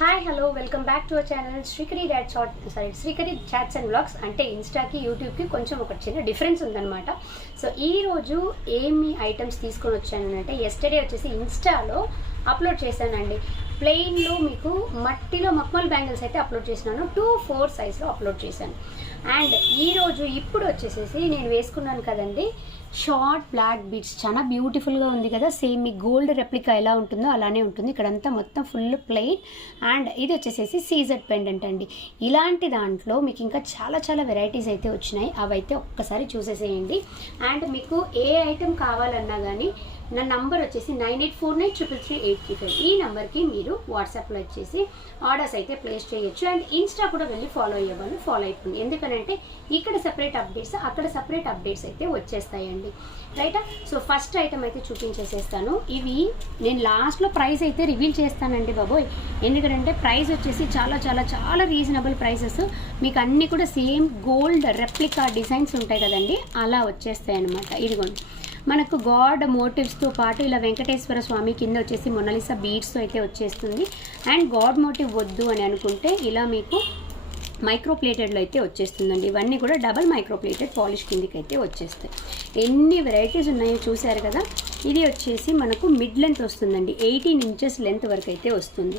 Hi hello welcome back to our channel Srikari chats and blogs. అంటే ఇన్స్టాకి యూట్యూబ్కి కొంచెం ఒక చిన్న డిఫరెన్స్ ఉందన్నమాట. సో ఈరోజు ఏమి ఐటమ్స్ తీసుకొని వచ్చానంటే, ఎస్టర్డే వచ్చేసి ఇన్స్టాలో అప్లోడ్ చేశానండి. ప్లెయిన్లో మీకు మట్టిలో మక్మల్ బ్యాంగిల్స్ అయితే అప్లోడ్ చేసినాను. 2-4 సైజ్లో అప్లోడ్ చేశాను. అండ్ ఈరోజు ఇప్పుడు వచ్చేసేసి నేను వేసుకున్నాను కదండి షార్ట్ బ్లాక్ బీడ్స్. చాలా బ్యూటిఫుల్గా ఉంది కదా, సేమ్ మీ గోల్డ్ రెప్లికా ఎలా ఉంటుందో అలానే ఉంటుంది. ఇక్కడంతా మొత్తం ఫుల్ ప్లెయిన్. అండ్ ఇది వచ్చేసేసి సీజెడ్ పెండెంట్ అండి. ఇలాంటి దాంట్లో మీకు ఇంకా చాలా చాలా వెరైటీస్ అయితే వచ్చినాయి, అవైతే ఒక్కసారి చూసేసేయండి. అండ్ మీకు ఏ ఐటెం కావాలన్నా కానీ నా నంబర్ వచ్చేసి 9849333835. ఈ నెంబర్కి మీరు వాట్సాప్లో వచ్చేసి ఆర్డర్స్ అయితే ప్లేస్ చేయొచ్చు. అండ్ ఇన్స్టా కూడా వెళ్ళి ఫాలో అయ్యే వాళ్ళు ఫాలో అయిపోయింది. ఎందుకంటే ఇక్కడ సెపరేట్ అప్డేట్స్, అక్కడ సెపరేట్ అప్డేట్స్ అయితే వచ్చేస్తాయండి, రైటా? సో ఫస్ట్ ఐటమ్ అయితే చూపించేసేస్తాను. ఇవి నేను లాస్ట్లో ప్రైస్ అయితే రివీల్ చేస్తానండి బాబోయ్. ఎందుకంటే ప్రైస్ వచ్చేసి చాలా చాలా చాలా రీజనబుల్ ప్రైసెస్. మీకు అన్నీ కూడా సేమ్ గోల్డ్ రెప్లికా డిజైన్స్ ఉంటాయి కదండి, అలా వచ్చేస్తాయి అన్నమాట. ఇదిగోండి, మనకు గాడ్ మోటివ్స్తో పాటు ఇలా వెంకటేశ్వర స్వామి కింద వచ్చేసి మొనాలిసా బీడ్స్తో అయితే వచ్చేస్తుంది. అండ్ గాడ్ మోటివ్ వద్దు అని అనుకుంటే ఇలా మీకు మైక్రోప్లేటెడ్లో అయితే వచ్చేస్తుందండి. ఇవన్నీ కూడా డబల్ మైక్రోప్లేటెడ్ పాలిష్ కిందికి అయితే వచ్చేస్తాయి. ఎన్ని వెరైటీస్ ఉన్నాయో చూసారు కదా. ఇది వచ్చేసి మనకు మిడ్ లెంత్ వస్తుందండి, 18 ఇంచెస్ లెంత్ వరకు అయితే వస్తుంది.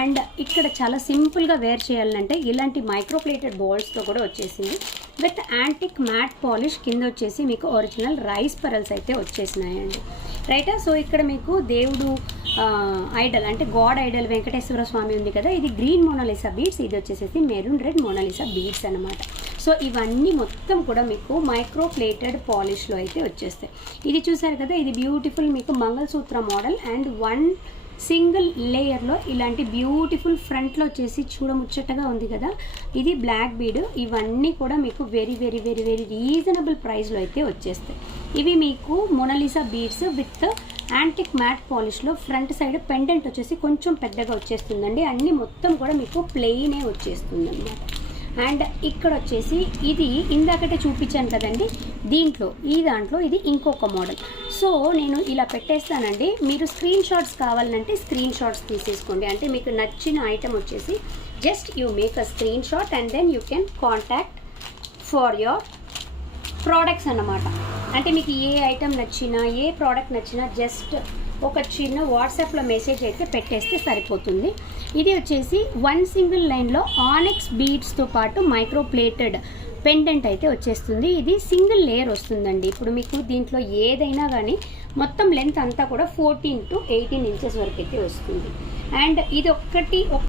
అండ్ ఇక్కడ చాలా సింపుల్గా వేర్ చేయాలంటే ఇలాంటి మైక్రోప్లేటెడ్ బాల్స్తో కూడా వచ్చేసింది. విత్ యాంటిక్ మ్యాట్ పాలిష్ కింద వచ్చేసి మీకు ఒరిజినల్ రైస్ పెరల్స్ అయితే వచ్చేసినాయండి, రైటా? సో ఇక్కడ మీకు దేవుడు ఐడల్ అంటే గాడ్ ఐడల్ వెంకటేశ్వర స్వామి ఉంది కదా, ఇది గ్రీన్ మోనాలిసా బీడ్స్, ఇది వచ్చేసి మెరూన్ రెడ్ మోనాలిసా బీడ్స్ అనమాట. సో ఇవన్నీ మొత్తం కూడా మీకు మైక్రో ప్లేటెడ్ పాలిష్లో అయితే వచ్చేస్తాయి. ఇది చూసారు కదా, ఇది బ్యూటిఫుల్ మీకు మంగళసూత్ర మోడల్. అండ్ 1 సింగిల్ లేయర్లో ఇలాంటి బ్యూటిఫుల్ ఫ్రంట్లో వచ్చేసి చూడముచ్చటగా ఉంది కదా, ఇది బ్లాక్ బీడ్. ఇవన్నీ కూడా మీకు very very very very reasonable ప్రైస్లో అయితే వచ్చేస్తాయి. ఇవి మీకు Mona Lisa beads with antique matte పాలిష్లో ఫ్రంట్ సైడ్ పెండెంట్ వచ్చేసి కొంచెం పెద్దగా వచ్చేస్తుందండి. అన్నీ మొత్తం కూడా మీకు ప్లెయినే వచ్చేస్తుంది అన్నమాట. అండ్ ఇక్కడ వచ్చేసి ఇది ఇందాకటే చూపించాను కదండి, ఈ దాంట్లో ఇది ఇంకొక మోడల్. సో నేను ఇలా పెట్టేస్తానండి. మీరు స్క్రీన్ షాట్స్ కావాలంటే స్క్రీన్ షాట్స్ తీసేసుకోండి. అంటే మీకు నచ్చిన ఐటమ్ వచ్చేసి just you make a screen shot and then you can contact for your products అన్నమాట. అంటే మీకు ఏ ఐటమ్ నచ్చినా, ఏ ప్రోడక్ట్ నచ్చినా జస్ట్ ఒక చిన్న వాట్సాప్లో మెసేజ్ అయితే పెట్టేస్తే సరిపోతుంది. ఇది వచ్చేసి 1 సింగిల్ లైన్లో ఆనెక్స్ బీడ్స్తో పాటు మైక్రో ప్లేటెడ్ పెండెంట్ అయితే వచ్చేస్తుంది. ఇది సింగిల్ లేయర్ వస్తుందండి. ఇప్పుడు మీకు దీంట్లో ఏదైనా కానీ మొత్తం లెంత్ అంతా కూడా 14 to 18 ఇంచెస్ వరకు అయితే వస్తుంది. అండ్ ఇది